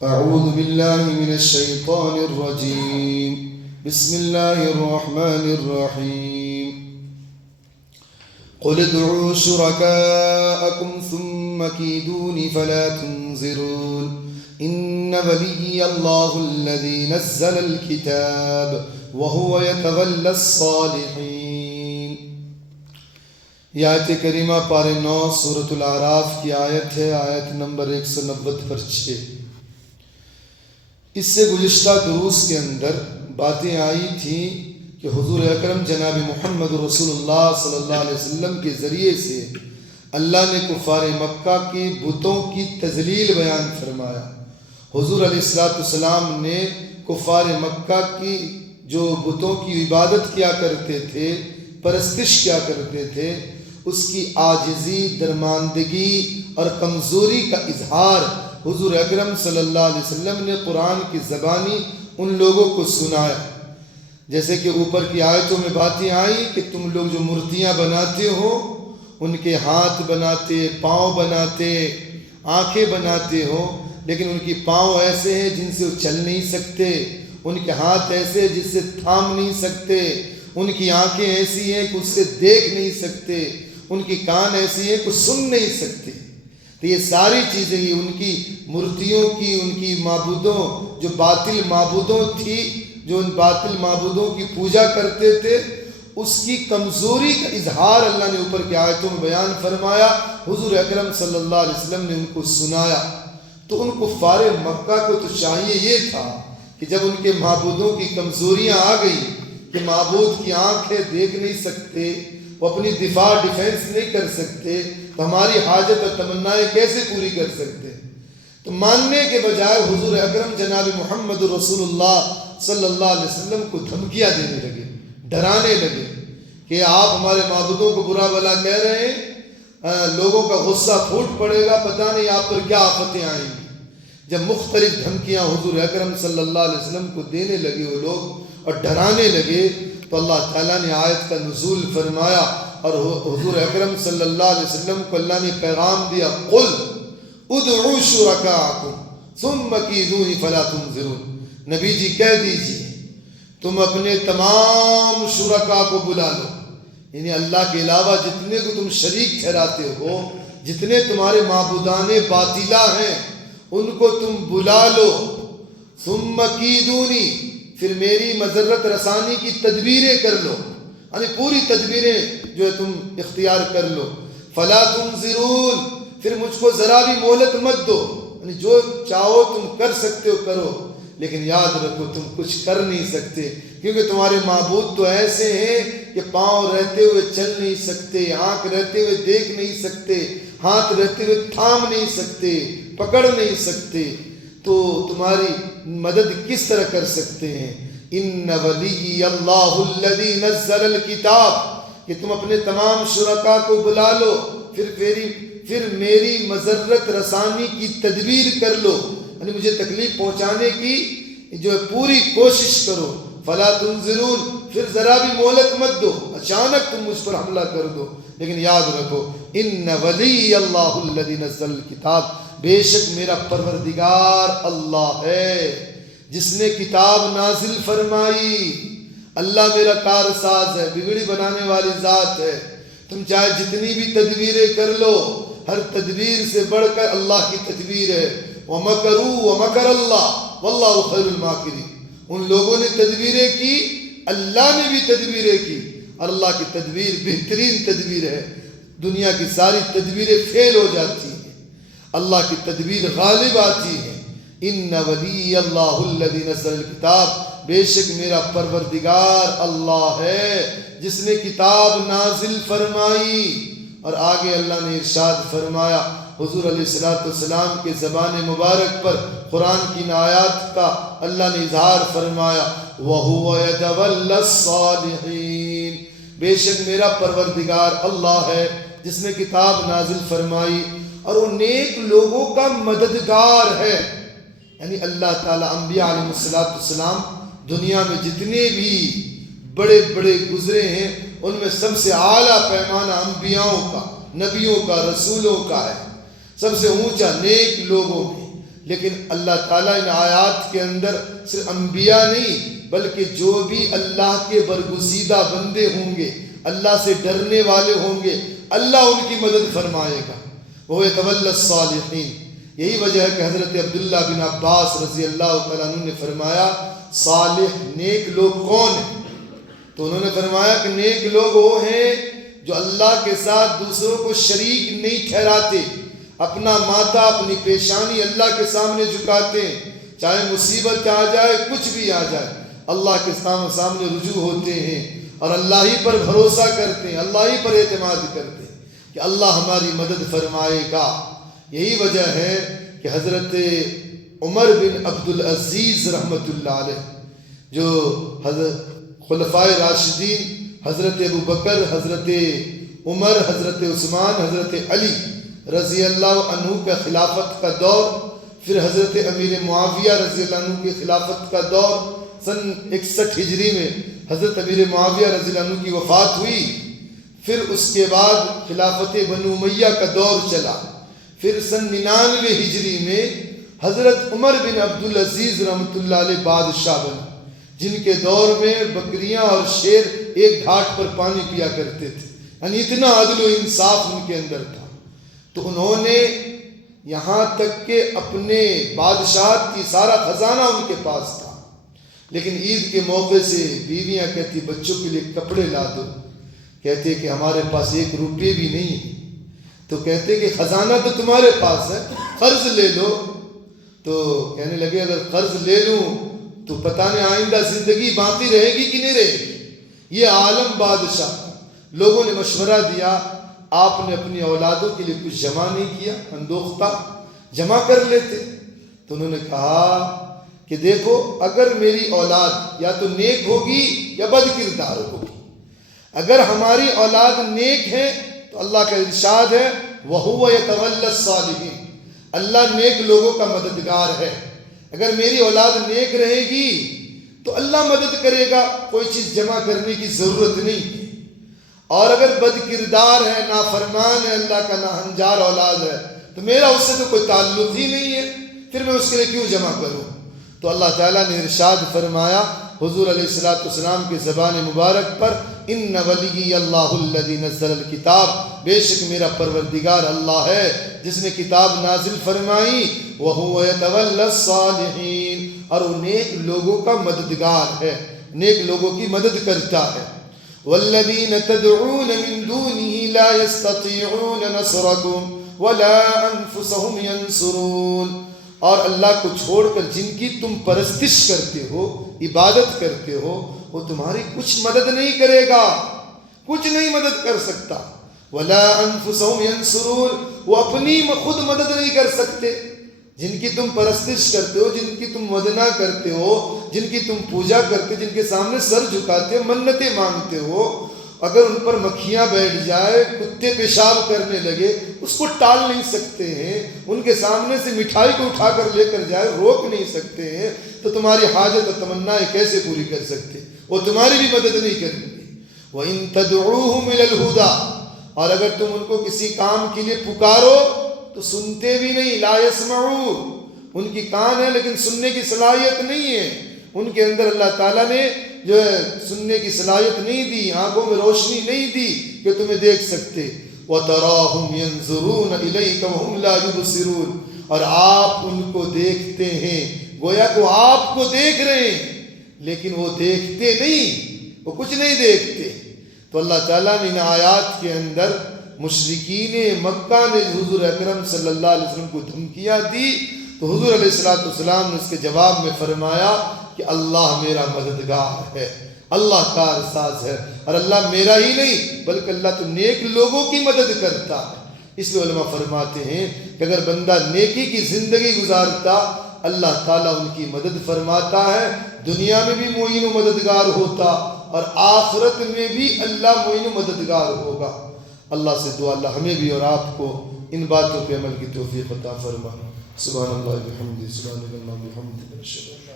أعوذ بالله من الشيطان الرجيم بسم الله الرحمن الرحيم قل ادعوا شركاءكم ثم كيدون فلا تنظرون إن ولي الله الذي نزل الكتاب وهو يتولى الصالحين۔ یہ آیت کریمہ پارے 9 سورۃ الاعراف کی آیت ہے، آیت نمبر 190 پر 6۔ اس سے گزشتہ دروس کے اندر باتیں آئی تھیں کہ حضور اکرم جناب محمد رسول اللہ صلی اللہ علیہ وسلم کے ذریعے سے اللہ نے کفار مکہ کے بتوں کی تذلیل بیان فرمایا۔ حضور علیہ السلام نے کفار مکہ کی جو بتوں کی عبادت کیا کرتے تھے، پرستش کیا کرتے تھے، اس کی عاجزی، درماندگی اور کمزوری کا اظہار حضور اکرم صلی اللہ علیہ وسلم نے قرآن کی زبانی ان لوگوں کو سنایا۔ جیسے کہ اوپر کی آیتوں میں باتیں آئیں کہ تم لوگ جو مورتیاں بناتے ہو، ان کے ہاتھ بناتے، پاؤں بناتے، آنکھیں بناتے ہو، لیکن ان کی پاؤں ایسے ہیں جن سے وہ چل نہیں سکتے، ان کے ہاتھ ایسے ہیں جس سے تھام نہیں سکتے، ان کی آنکھیں ایسی ہیں کہ اس سے دیکھ نہیں سکتے، ان کی کان ایسی ہیں کہ سن نہیں سکتے۔ تو یہ ساری چیزیں یہ ان کی مورتیوں کی، ان کی معبودوں، جو باطل معبودوں تھی، جو ان باطل معبودوں کی پوجا کرتے تھے، اس کی کمزوری کا اظہار اللہ نے اوپر کی آیتوں میں بیان فرمایا۔ حضور اکرم صلی اللہ علیہ وسلم نے ان کو سنایا۔ تو ان کفار مکہ کو تو چاہیے یہ تھا کہ جب ان کے معبودوں کی کمزوریاں آ گئی کہ معبود کی آنکھیں دیکھ نہیں سکتے، وہ اپنی دفاع ڈیفینس نہیں کر سکتے، تو ہماری حاجت اور تمنائیں کیسے پوری کر سکتے؟ تو ماننے کے بجائے حضور اکرم جناب محمد رسول اللہ صلی اللہ علیہ وسلم کو دھمکیاں دینے لگے، ڈرانے لگے کہ آپ ہمارے معبودوں کو برا بھلا کہہ رہے ہیں، لوگوں کا غصہ پھوٹ پڑے گا، پتہ نہیں آپ پر کیا آفتیں آئیں گی۔ جب مختلف دھمکیاں حضور اکرم صلی اللہ علیہ وسلم کو دینے لگے وہ لوگ اور ڈرانے لگے، تو اللہ تعالیٰ نے آیت کا نزول فرمایا اور حضور اکرم صلی اللہ علیہ وسلم کو اللہ نے پیغام دیا، قل ادعوا شرکاءکم ثم کیدون فلا تنظرون۔ نبی جی کہہ دیجیے تم اپنے تمام شرکاء کو بلا لو، یعنی اللہ کے علاوہ جتنے کو تم شریک ٹھہراتے ہو، جتنے تمہارے معبودان باطلہ ہیں، ان کو تم بلا لو، ثم کیدونی، پھر میری مضرت رسانی کی تدبیریں کر لو، یعنی پوری تدبیریں جو ہے تم اختیار کر لو، فلا تنظرون، پھر مجھ کو ذرا بھی مہلت مت دو، یعنی جو چاہو تم کر سکتے ہو کرو، لیکن یاد رکھو تم کچھ کر نہیں سکتے، کیونکہ تمہارے معبود تو ایسے ہیں کہ پاؤں رہتے ہوئے چل نہیں سکتے، آنکھ رہتے ہوئے دیکھ نہیں سکتے، ہاتھ رہتے ہوئے تھام نہیں سکتے، پکڑ نہیں سکتے، تو تمہاری مدد کس طرح کر سکتے ہیں؟ ان ولی اللہ الذی نزل الکتاب، کہ تم اپنے تمام شرکاء کو بلا لو، پھر میری مضرت رسانی کی تدبیر کر لو، یعنی مجھے تکلیف پہنچانے کی جو ہے پوری کوشش کرو، فلا تنظرون، پھر ذرا بھی مہلت مت دو، اچانک تم مجھ پر حملہ کر دو، لیکن یاد رکھو ان ولی اللہ الذی نزل الکتاب، بے شک میرا پروردگار اللہ ہے جس نے کتاب نازل فرمائی۔ اللہ میرا کارساز ہے، بگڑی بنانے والی ذات ہے۔ تم چاہے جتنی بھی تدبیریں کر لو، ہر تدبیر سے بڑھ کر اللہ کی تدبیر ہے۔ وَمَكَرُوا وَمَكَرَ اللَّهُ وَاللَّهُ خَيْرُ الْمَاكِرِينَ، ان لوگوں نے تدبیریں کی، اللہ نے بھی تدبیریں کی، اور اللہ کی تدبیر بہترین تدبیر ہے۔ دنیا کی ساری تدبیریں فیل ہو جاتی ہیں، اللہ کی تدبیر غالب آتی ہے۔ ان ولی اللہ الذی نزل الکتاب، بے شک میرا پروردگار اللہ ہے جس نے کتاب نازل فرمائی۔ اور آگے اللہ نے ارشاد فرمایا، حضور علیہ السلام کے زبان مبارک پر قرآن کی آیات کا اللہ نے اظہار فرمایا، وَهُوَ يَتَوَلَّى الصَّالِحِينَ، بے شک میرا پروردگار اللہ ہے جس نے کتاب نازل فرمائی اور وہ نیک لوگوں کا مددگار ہے۔ یعنی اللہ تعالیٰ انبیاء علیہ السلام دنیا میں جتنے بھی بڑے بڑے گزرے ہیں، ان میں سب سے اعلیٰ پیمانہ انبیاؤں کا، نبیوں کا، رسولوں کا ہے، سب سے اونچا نیک لوگوں میں، لیکن اللہ تعالیٰ ان آیات کے اندر صرف انبیاء نہیں بلکہ جو بھی اللہ کے برگزیدہ بندے ہوں گے، اللہ سے ڈرنے والے ہوں گے، اللہ ان کی مدد فرمائے گا۔ وہ یتولی الصالحین۔ یہی وجہ ہے کہ حضرت عبداللہ بن عباس رضی اللہ تعالیٰ عنہ نے فرمایا صالح نیک لوگ کون ہیں؟ تو انہوں نے فرمایا کہ نیک لوگ وہ ہیں جو اللہ کے ساتھ دوسروں کو شریک نہیں ٹھہراتے، اپنا ماتھا اپنی پیشانی اللہ کے سامنے جھکاتے ہیں، چاہے مصیبت آ جائے کچھ بھی آ جائے اللہ کے سامنے رجوع ہوتے ہیں اور اللہ ہی پر بھروسہ کرتے ہیں، اللہ ہی پر اعتماد کرتے ہیں کہ اللہ ہماری مدد فرمائے گا۔ یہی وجہ ہے کہ حضرت عمر بن عبدالعزیز رحمۃ اللہ علیہ، جو حضرت خلفائے راشدین حضرت ابو بکر، حضرت عمر، حضرت عثمان، حضرت علی رضی اللہ عنہ کا خلافت کا دور، پھر حضرت امیر معاویہ رضی اللہ عنہ کی خلافت کا دور، سن 61 ہجری میں حضرت امیر معاویہ رضی اللہ عنہ کی وفات ہوئی، پھر اس کے بعد خلافت بنو امیہ کا دور چلا، پھر سن 99 ہجری میں حضرت عمر بن عبدالعزیز رحمۃ اللہ علیہ بادشاہ بنے، جن کے دور میں بکریاں اور شیر ایک گھاٹ پر پانی پیا کرتے تھے، یعنی اتنا عدل و انصاف ان کے اندر تھا۔ تو انہوں نے یہاں تک کہ اپنے بادشاہت کی سارا خزانہ ان کے پاس تھا، لیکن عید کے موقع سے بیویاں کہتی بچوں کے لیے کپڑے لا دو، کہتے کہ ہمارے پاس 1 روپے بھی نہیں ہے، تو کہتے کہ خزانہ تو تمہارے پاس ہے، قرض لے لو۔ تو کہنے لگے اگر قرض لے لوں تو پتہ نہیں آئندہ زندگی باقی رہے گی کہ نہیں رہے گی۔ یہ عالم بادشاہ، لوگوں نے مشورہ دیا، آپ نے اپنی اولادوں کے لیے کچھ جمع نہیں کیا، اندوختہ جمع کر لیتے۔ تو انہوں نے کہا کہ دیکھو اگر میری اولاد یا تو نیک ہوگی یا بد کردار ہوگی، اگر ہماری اولاد نیک ہے تو اللہ کا ارشاد ہے وَهُوَ يَتَوَلَّى الصَّالِحِينَ، اللہ نیک لوگوں کا مددگار ہے۔ اگر میری اولاد نیک رہے گی تو اللہ مدد کرے گا، کوئی چیز جمع کرنے کی ضرورت نہیں۔ اور اگر بد کردار ہے، نافرمان ہے، اللہ کا ناہنجار اولاد ہے تو میرا اس سے تو کوئی تعلق ہی نہیں ہے، پھر میں اس کے لیے کیوں جمع کروں؟ تو اللہ تعالیٰ نے ارشاد فرمایا حضور علیہ السلام کی زبان مبارک پر ان ولی اللہ الذی نزل الکتاب، بے شک میرا پروردگار اللہ ہے جس نے کتاب نازل فرمائی، وَهُوَ يَتَوَلَّى الصَّالِحِينَ، اور وہ نیک لوگوں کا مددگار ہے، نیک لوگوں کی مدد کرتا ہے۔ وَالَّذِينَ تَدْعُونَ مِن دُونِهِ لَا يَسْتَطِيعُونَ نَصْرَكُمْ وَلَا أَنفُسَهُمْ يَنصُرُونَ، اور اللہ کو چھوڑ کر جن کی تم پرستش کرتے ہو، عبادت کرتے ہو، وہ تمہاری کچھ مدد نہیں کرے گا، کچھ نہیں مدد کر سکتا۔ وَلَا أَنفُسَهُمْ يَنصُرُونَ، وہ اپنی خود مدد نہیں کر سکتے۔ جن کی تم پرستش کرتے ہو، جن کی تم وندنا کرتے ہو، جن کی تم پوجا کرتے ہو، جن کے سامنے سر جھکاتے ہو، منتیں مانگتے ہو، اگر ان پر مکھیاں بیٹھ جائے، کتے پیشاب کرنے لگے، اس کو ٹال نہیں سکتے ہیں، ان کے سامنے سے مٹھائی کو اٹھا کر لے کر جائے، روک نہیں سکتے ہیں، تو تمہاری حاجت و تمنائیں کیسے پوری کر سکتے؟ وہ تمہاری بھی مدد نہیں کریں گے۔ وَإِن تَدْعُوهُمْ إِلَى الْهُدَىٰ، اور اگر تم ان کو کسی کام کے لیے پکارو تو سنتے بھی نہیں، لا يسمعون، ان کی کان ہے لیکن سننے کی صلاحیت نہیں ہے، ان کے اندر اللہ تعالیٰ نے جو ہے سننے کی صلاحیت نہیں دی، آنکھوں میں روشنی نہیں دی کہ تمہیں دیکھ سکتے۔ وَتَرَاهُمْ يَنظُرُونَ إِلَيْكَ وَهُمْ لَا يُبْصِرُونَ، اور آپ ان کو دیکھتے ہیں، گویا کہ وہ آپ کو دیکھ رہے ہیں لیکن وہ دیکھتے نہیں، وہ کچھ نہیں دیکھتے۔ تو اللہ تعالیٰ نے ان آیات کے اندر مشرکین مکہ نے حضور اکرم صلی اللہ علیہ وسلم کو دھمکیاں دی، تو حضور علیہ السلام نے اس کے جواب میں فرمایا کہ اللہ میرا مددگار ہے، اللہ کار ساز ہے، اور اللہ میرا ہی نہیں بلکہ اللہ تو نیک لوگوں کی مدد کرتا ہے۔ اس لیے علماء فرماتے ہیں کہ اگر بندہ نیکی کی زندگی گزارتا اللہ تعالیٰ ان کی مدد فرماتا ہے، دنیا میں بھی معین و مددگار ہوتا اور آخرت میں بھی اللہ معین و مددگار ہوگا۔ اللہ سے دعا اللہ ہمیں بھی اور آپ کو ان باتوں پہ عمل کی توفیق عطا فرما۔ سبحان اللہ و بحمدہ، سبحان اللہ و بحمدہ۔